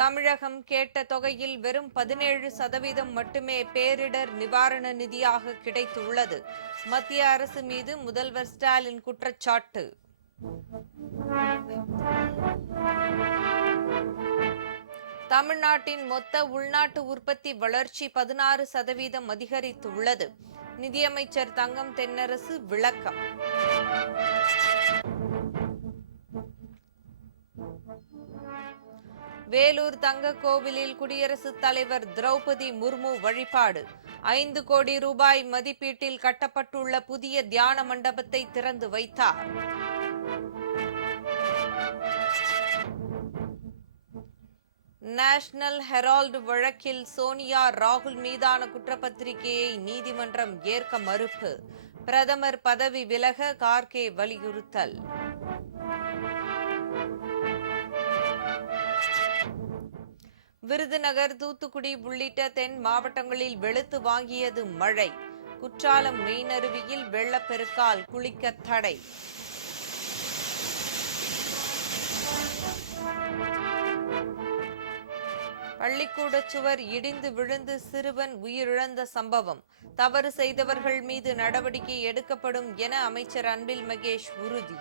தமிழகம் கேட்ட தொகையில் வெறும் 17% மட்டுமே பேரிடர் நிவாரண நிதியாக கிடைத்துள்ளது. மத்திய அரசு மீது முதல்வர் ஸ்டாலின் குற்றச்சாட்டு. தமிழ்நாட்டின் மொத்த உள்நாட்டு உற்பத்தி வளர்ச்சி 16% அதிகரித்துள்ளது. நிதியமைச்சர் தங்கம் தென்னரசு விளக்கம். வேலூர் தங்க கோவிலில் குடியரசுத் தலைவர் திரௌபதி முர்மு வழிபாடு. 5 கோடி ரூபாய் மதிப்பீட்டில் கட்டப்பட்டுள்ள புதிய தியான மண்டபத்தை திறந்து வைத்தார். நேஷனல் ஹெரால்டு வழக்கில் சோனியா ராகுல் மீதான குற்றப்பத்திரிகையை நீதிமன்றம் ஏற்க மறுப்பு. பிரதமர் பதவி விலக கார்கே வலியுறுத்தல். விருதுநகர், தூத்துக்குடி உள்ளிட்ட தென் மாவட்டங்களில் வெளுத்து வாங்கியது மழை. குற்றாலம் மெயினருவியில் வெள்ளப்பெருக்கால் குளிக்க தடை. பள்ளிக்கூட சுவர் இடிந்து விழுந்து சிறுவன் உயிரிழந்த சம்பவம். தவறு செய்தவர்கள் மீது நடவடிக்கை எடுக்கப்படும் என அமைச்சர் அன்பில் மகேஷ் உறுதி.